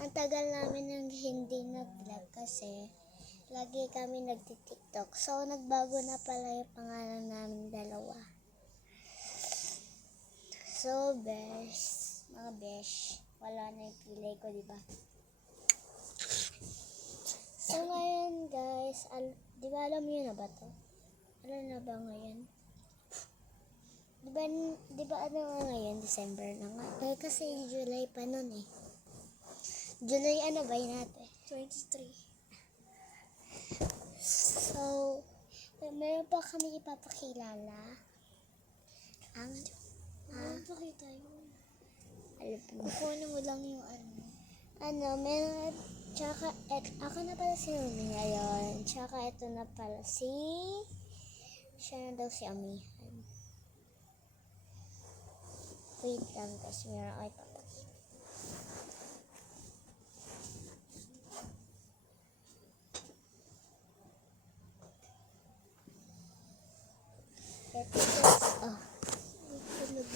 ang tagal namin nang hindi nag-vlog kasi lagi kami nagti-TikTok. So, nagbago na pala yung pangalan namin dalawa. So, mga besh, wala na yung pilay ko, diba? So, ngayon guys, di ba alam nyo na ba to? Ano na ba ngayon? Di ba ano nga ngayon? December na nga. Kasi July pa nun eh. July ano ba yun natin? 23. So, meron pa kami ipapakilala. Pakita yun. Alam po. Kukunin mo lang yung meron, tsaka, ako na pala si Rumi ngayon. Tsaka ito na pala siya na daw si Amihan. Wait lang, kasi meron ako ipapakita. Ito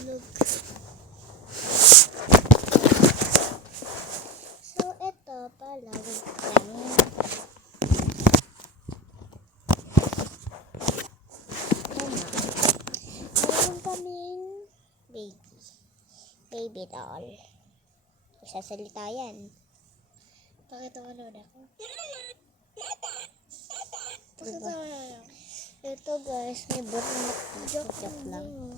lug. So, ito pala, wait lang. Meron kaming baby doll. Isasalita yan. Pakita mo na ako. Pakita mo na ako. Ito guys, may burnout. Joke lang.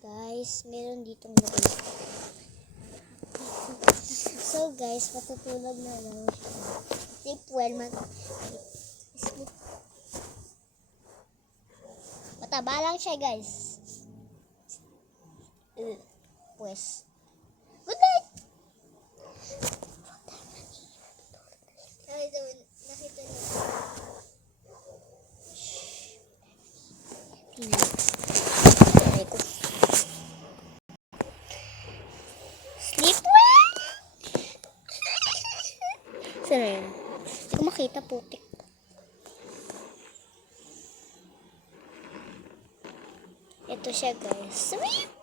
Guys, meron ditong nakulit. So guys, patutulog na lang siya. Sleep well, sleep. Mataba lang siya guys. Pues. Good night! Nakita niyo. Sleep well! Saan na yun? Hindi ko makita, putik. Ito siya guys. Sleep well!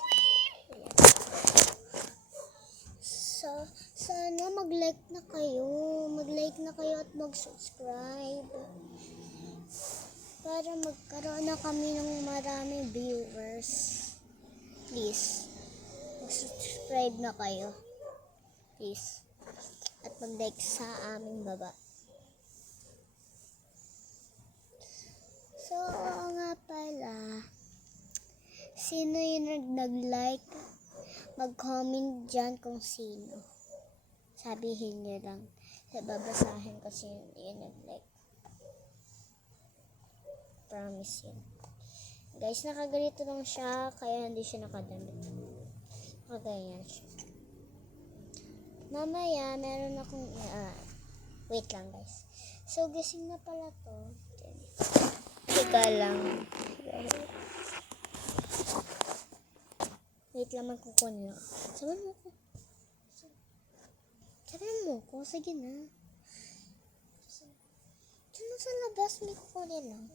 So, sana mag-like na kayo. Mag-like na kayo at mag-subscribe. Para magkaroon na kami ng maraming viewers. Please. Mag-subscribe na kayo. Please. At mag-like sa aming baba. So, oo nga pala. Sino yung nag-like? Mag-comment dyan kung sino. Sabihin nyo lang. Babasahin ko sino yung nag-like. Promise yun. Guys, nakaganito lang siya. Kaya hindi siya nakadamit. Nakaganyan siya. Mamaya, meron akong... wait lang guys. So, gising na pala to. Teka lang. Wait lang, magkukunin ako. Sabihan mo ko. Sabihan mo ko. Sige na. Diyan sa labas, may kukunin lang.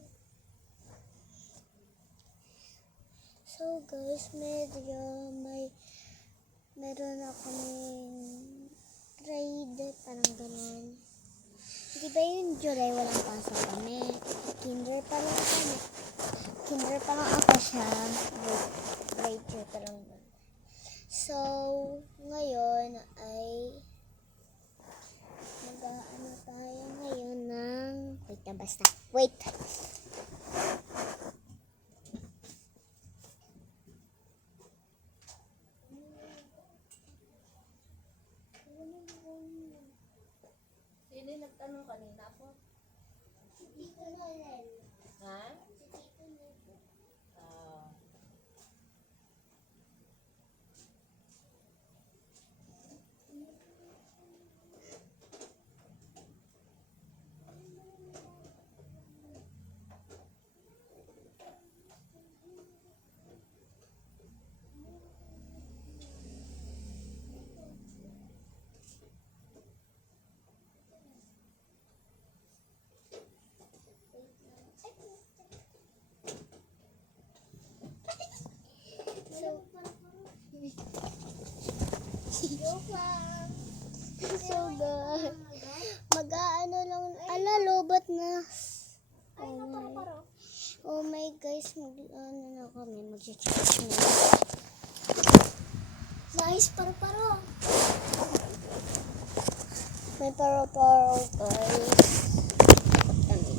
So guys, meron akong grade, parang gano'n. Di ba yung July walang pasok kami? Kinder pa lang ako siya. Grade 2 pa lang. So, ngayon ay mag-aano tayo ngayon ng... Wait na basta. Wait! Sino nagtanong kanina po? Si Tito Noel. Ha? Si Tito Noel. So good. Mag-aano lang. Ala, lobat na. Oh my guys, mag-ano na kami. Mag-charge na. Nice, paro-paro. May paro-paro guys. Kami.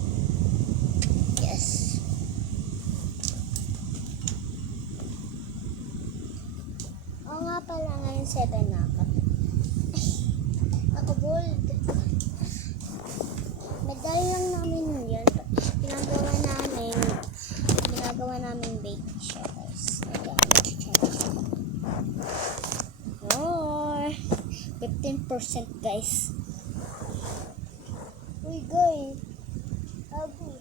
Yes. Oo nga pala ngayon 7 na ako. Ako bold. Medal lang namin yun. Ginagawa namin baking siya guys. Oh, 15% guys. Uy guys. Abi.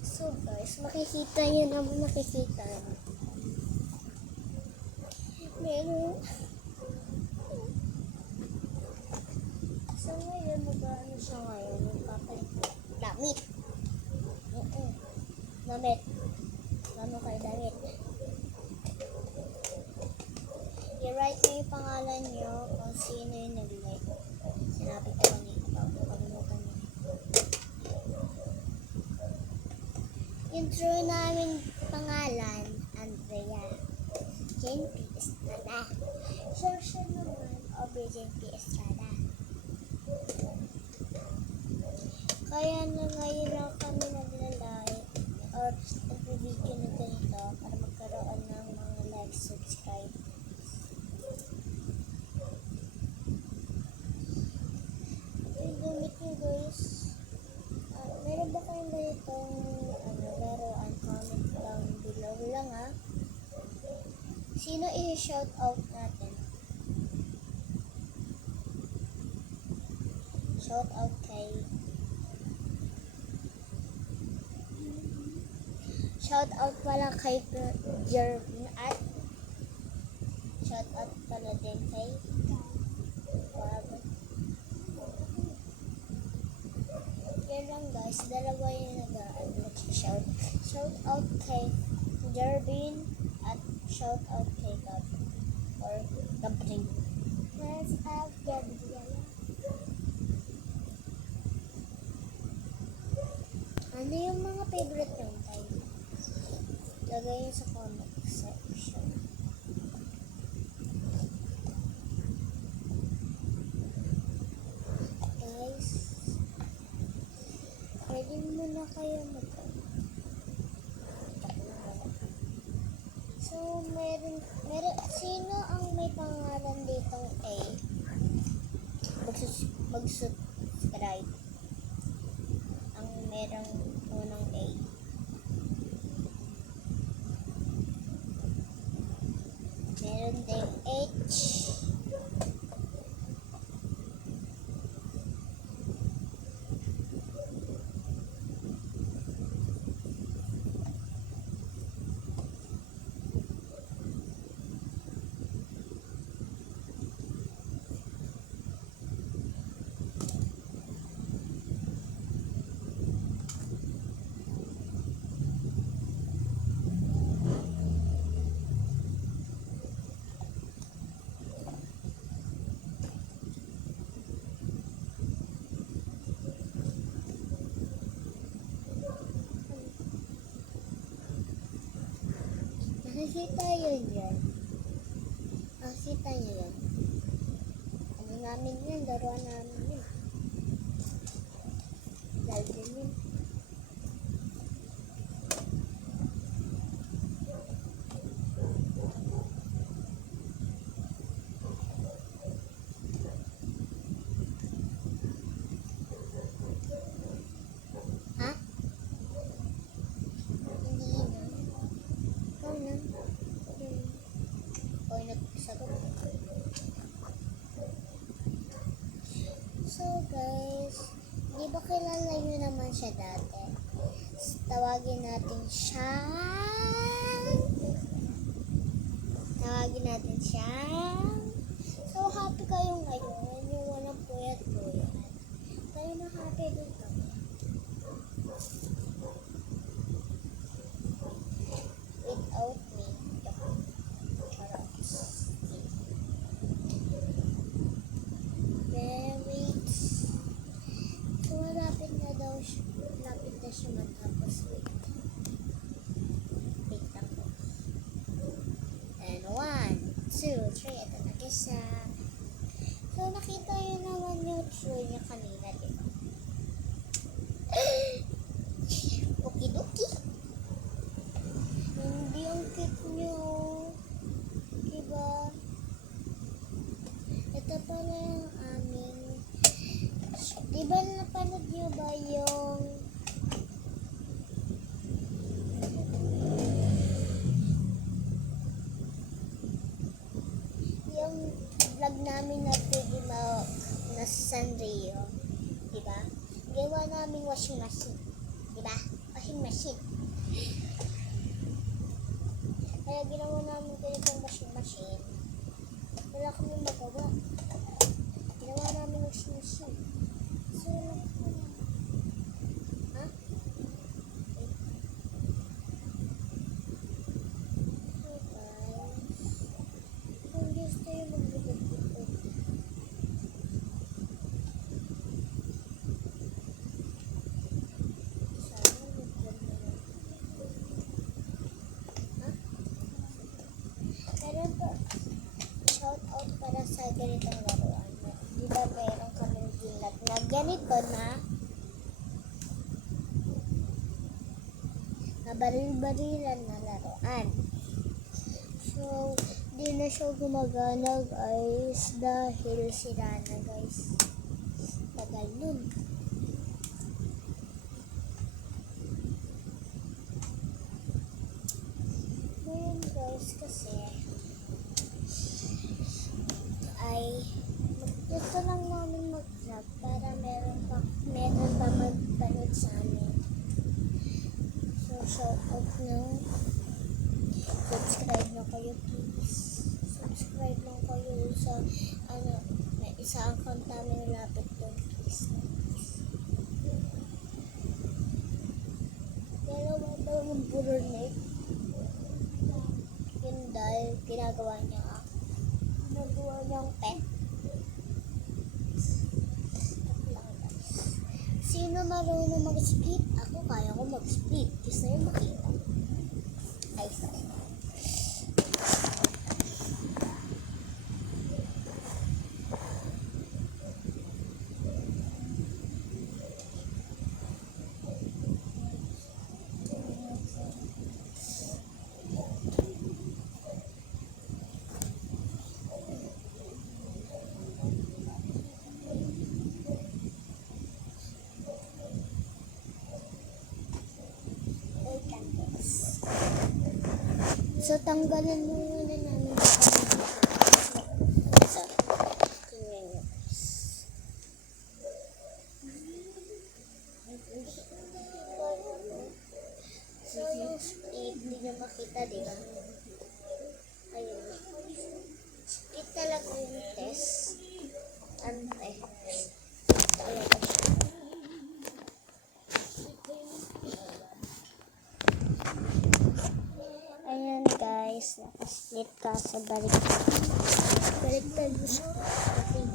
So guys, makikita nyo naman, nakikita naman. Meron. So ngayon, mag-ano siya ngayon, magpapalit damit. Damit. Ano kayo damit? I-write nyo yung pangalan nyo kung sino yung nag-like. Sinabi ko kanina, bago kalimutan nyo. Yung true namin pangalan, Andrea. Jane P. Estrada. Social naman, Aubrey P. Estrada. Kaya na ngayon lang kami naglalike or nag-video na ganito para magkaroon ng mga like, subscribe. Yung gamit nyo guys, meron ba kayong ganitong laruan? Comment down below lang Sino i-shout out natin? Shout out kay shout out pala kay Jervin at shout out pala din kay yan lang guys, dalawa yung nag-shout out kay Jervin at shout out kay Gab or Gabring. Let's have Gabriel. Ano yung mga favorite nyo tayo? Lagay nyo sa comment section. Guys, pwede mo na kayo So, sino ang may pangalan ditong A? Mag-subscribe. Ang merong unang A. Meron ding H. Nakikita yun yan. Nakikita nyo yan. Ano namin yan? Laruan namin yun. Lalkin yun. Ha? Hindi na. Ikaw na. Ikaw nagsagot. So guys, di ba kilala nyo naman siya dati? Tawagin natin siya. So happy kayo ngayon. Yung walang puyat-puyat. Tayo na happy din kami. So, try ito na guys. So, nakita nyo naman yung true niya kanina, diba? Okidoki. Hindi ang cute nyo. Diba? Ito pala yung aming... Diba napanood nyo ba yung... Yung vlog namin na Pigima na Sanrio. Diba? Gawa namin washing machine. Diba? Washing machine. Kaya ginawa namin ganitong washing machine. Wala kami magawa. Ginawa namin washing machine. So, ha? Wait. So guys, kung gusto yung magbibig-big, sana mag-vlog na lang. Ha? Meron pa, shout out para sa ganitong laruan. Di ba meron kaming ginat na ganito na baril-barilan na laruan. So, di na siya gumagana guys dahil sira na guys. Tagal nun. Ngayon guys kasi ay gusto lang namin mag-vlog para meron pa magpanood sa amin. So, shout out na subscribe na kayo please. Subscribe lang kayo sa may isa account namin lapit doon please. Dalawa daw yung burnet. Yun dahil ginagawa niyang pet. Sino marunong mag-split? Ako kaya ko mag-split. Gusto nyo makita? Ay, sorry. So, tanggalan muna namin ito. Tingnan nyo. So, yung split, hindi nyo makita, diba? Ayun. Split talaga yung test. Ante. Talaga siya. Ayan guys, naka-split ka sa baliktad. Baliktad mo siya. Okay.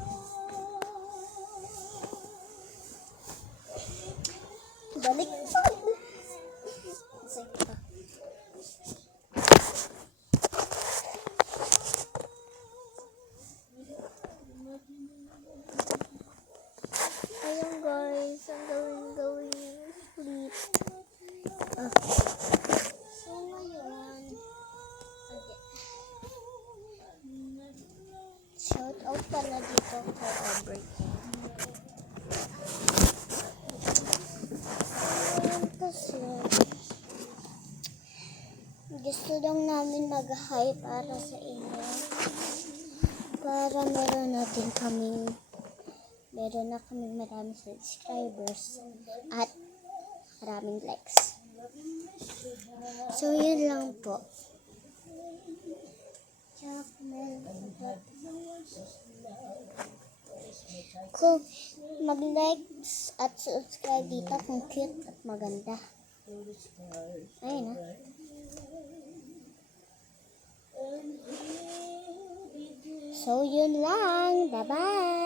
Baliktad. Sige pa. Ayan guys, ang gawin split. So ngayon, shout out pala dito kay Aubrey. Kasi gusto lang namin mag-hi para sa inyo. Para meron na kami maraming subscribers at maraming likes. So, yun lang po. Kung mag-likes at subscribe dito kung cute at maganda. Ayun na. So, yun lang. Bye-bye!